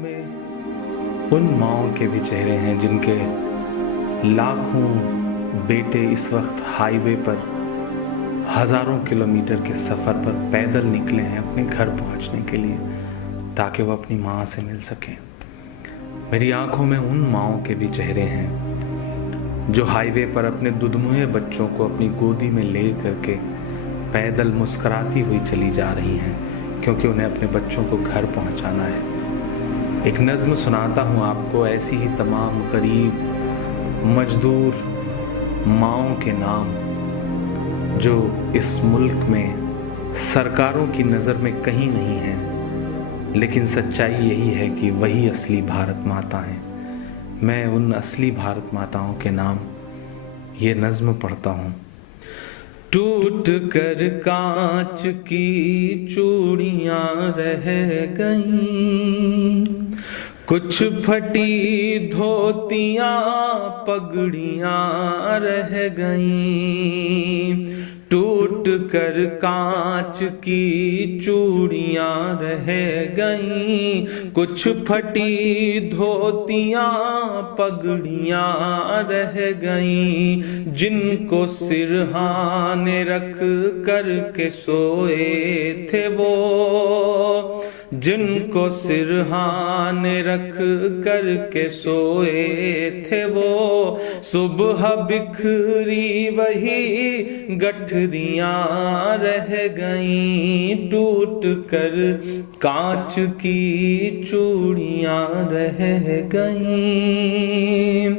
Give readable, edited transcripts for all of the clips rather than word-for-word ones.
में उन माँओं के भी चेहरे हैं जिनके लाखों बेटे इस वक्त हाईवे पर हज़ारों किलोमीटर के सफ़र पर पैदल निकले हैं अपने घर पहुंचने के लिए ताकि वो अपनी माँ से मिल सकें। मेरी आंखों में उन माँओं के भी चेहरे हैं जो हाईवे पर अपने दुधमुहे बच्चों को अपनी गोदी में ले करके पैदल मुस्कुराती हुई चली जा रही हैं क्योंकि उन्हें अपने बच्चों को घर पहुंचाना है। एक नज़्म सुनाता हूँ आपको ऐसी ही तमाम गरीब मजदूर माँओं के नाम जो इस मुल्क में सरकारों की नज़र में कहीं नहीं है, लेकिन सच्चाई यही है कि वही असली भारत माता हैं। मैं उन असली भारत माताओं के नाम ये नज़्म पढ़ता हूँ। टूट कर कांच की चूड़ियाँ रह गईं, कुछ फटी धोतियाँ पगड़ियाँ रह गईं। टूट कर कांच की चूड़ियाँ रह गईं, कुछ फटी धोतियाँ पगड़ियाँ रह गईं। जिनको सिरहाने रख कर के सोए थे वो, जिनको सिरहाने रख कर के सोए थे वो, सुबह बिखरी वही गठरियाँ रह गईं। टूट कर कांच की चूड़ियाँ रह गईं।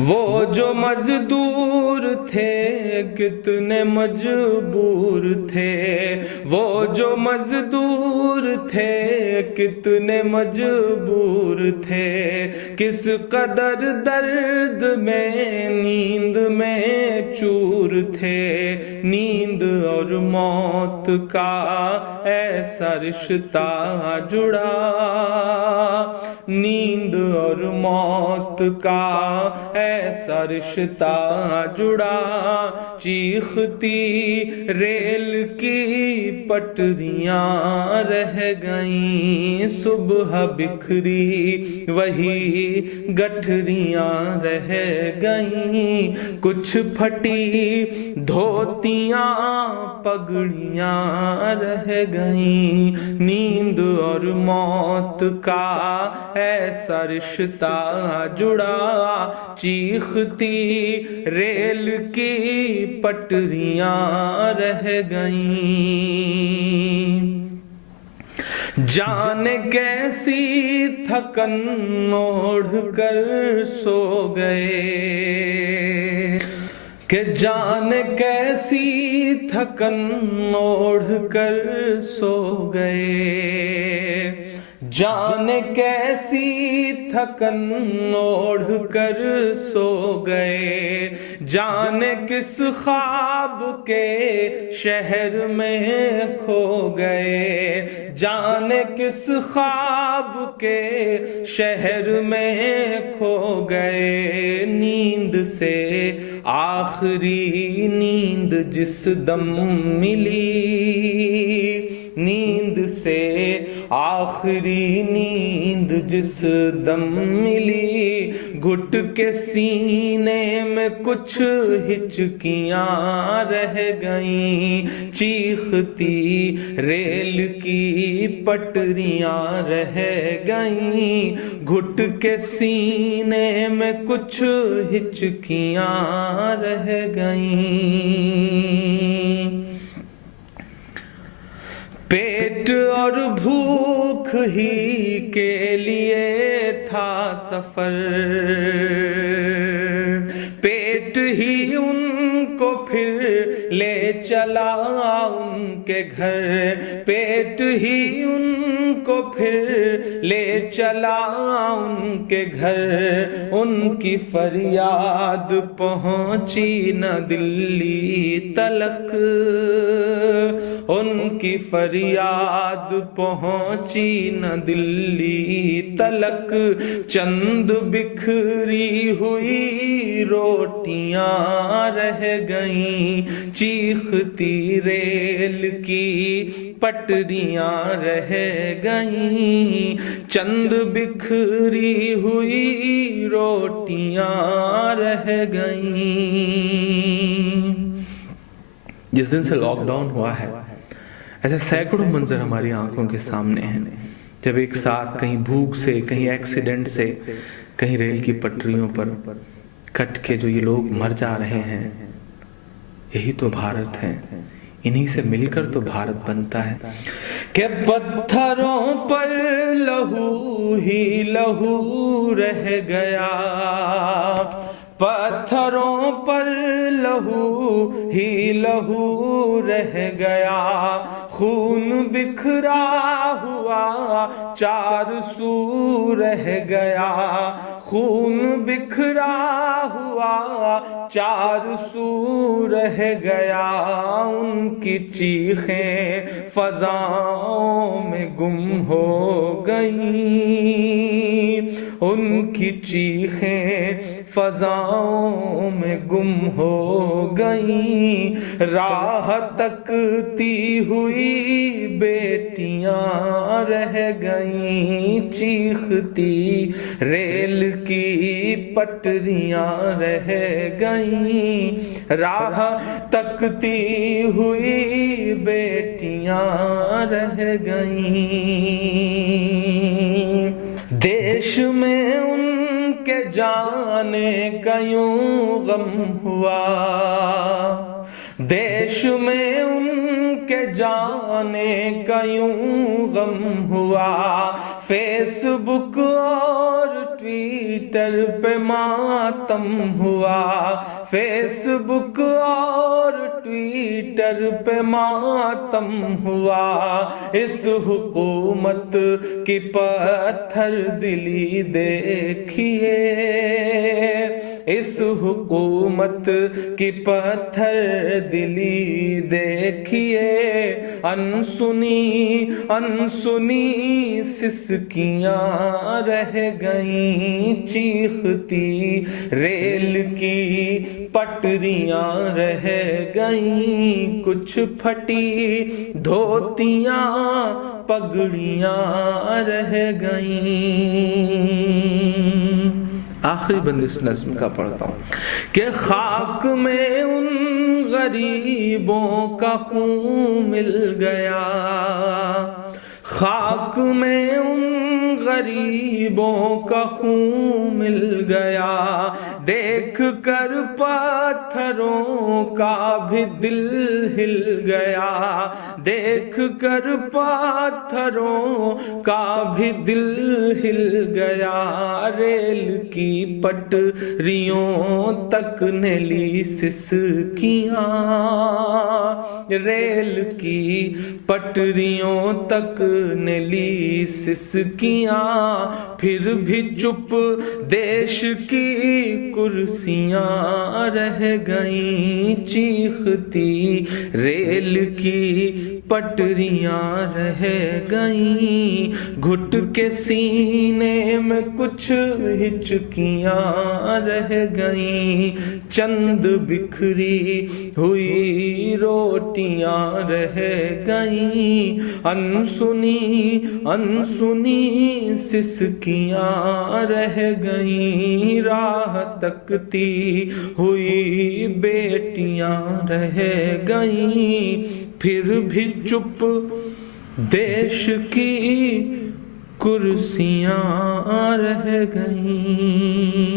वो जो मजदूर थे कितने मजबूर थे, वो जो मजदूर थे कितने मजबूर थे। किस कदर दर्द में नींद में चूर थे। नींद और मौत का ऐसा रिश्ता जुड़ा, नींद और मौत का ऐसा रिश्ता जुड़ा। चीखती रेल की पटरियाँ रह गईं, सुबह बिखरी वही गठरियाँ रह गईं। कुछ फटी धोतियाँ पगड़ियाँ रह गईं। नींद और मौत का ऐसा रिश्ता जुड़ा। चीखती रेल की पटरियाँ रह गईं। जाने कैसी थकन ओढ़ कर सो गए, कि जाने कैसी थकन ओढ़ कर सो गए। जाने कैसी थकन ओढ़ कर सो गए। जाने किस ख्वाब के शहर में खो गए। जाने किस ख्वाब के शहर में खो गए। नींद से आखिरी नींद जिस दम मिली, नींद से आखिरी नींद जिस दम मिली। घुट के सीने में कुछ हिचकियाँ रह गईं। चीखती रेल की पटरियाँ रह गईं। घुट के सीने में कुछ हिचकियाँ रह गईं। पेट और भूख ही के लिए था सफर, पेट ही उनको फिर ले चला उनके घर। पेट ही उनको फिर ले चला उनके घर। उनकी फरियाद पहुंची न दिल्ली तलक, ان کی فریاد پہنچی نہ دلی تلک، چند بکھری ہوئی روٹیاں رہ گئیں، چیختی ریل کی پٹریاں رہ گئیں، چند بکھری ہوئی روٹیاں رہ گئیں۔ جس دن سے لاک ڈاؤن ہوا ہے ایسے سینکڑوں منظر ہماری آنکھوں کے سامنے ہیں، جب ایک ساتھ کہیں بھوک سے، کہیں ایکسیڈنٹ سے، کہیں ریل کی پٹریوں پر کٹ کے جو یہ لوگ مر جا رہے ہیں۔ یہی تو بھارت ہے، انہی سے مل کر تو بھارت بنتا ہے کہ پتھروں پر لہو ہی لہو رہ گیا، پتھروں پر لہو ہی لہو رہ گیا، خون بکھرا ہوا چار سو رہ گیا، خون بکھرا ہوا چار سو رہ گیا، ان کی چیخیں فضاؤں میں گم ہو گئیں، ان کی چیخیں فضاؤں میں گم ہو گئیں، راہ تکتی ہوئی بیٹیاں رہ گئیں، چیختی ریل کی پٹریاں رہ گئیں، راہ تکتی ہوئی بیٹیاں رہ گئیں، دیش میں ان کے جانے کا یوں غم ہوا، دیش میں ان کے جانے کا یوں غم ہوا، فیس بک اور ٹویٹر پہ ماتم ہوا، فیس بک اور ٹویٹر پہ ماتم ہوا، اس حکومت کی پتھر دلی دیکھیے، اس حکومت کی پتھر دلی دیکھیے، انسنی انسنی سسکیاں رہ گئیں، چیختی ریل کی پٹریاں رہ گئیں، کچھ پھٹی دھوتیاں پگڑیاں رہ گئیں۔ آخری بند اس نظم کا پڑھتا ہوں کہ خاک میں ان غریبوں کا خون مل گیا، خاک میں ان غریبوں کا خون مل گیا، دیکھ کر پتھروں کا بھی دل ہل گیا، دیکھ کر پتھروں کا بھی دل ہل گیا، ریل کی پٹریوں تک نے لی سسکیاں، ریل کی پٹریوں تک نے لی سسکیاں، پھر بھی چپ دیش کی کرسیاں رہ گئیں، چیختی ریل کی پٹریاں رہ گئیں، گھٹ کے سینے میں کچھ ہچکیاں رہ گئیں، چند بکھری ہوئی روٹیاں رہ گئیں، انسنی انسنی سسکیاں رہ گئیں، راہ تکتی ہوئی بیٹیاں رہ گئیں، پھر بھی چپ دیش کی کرسیاں رہ گئیں۔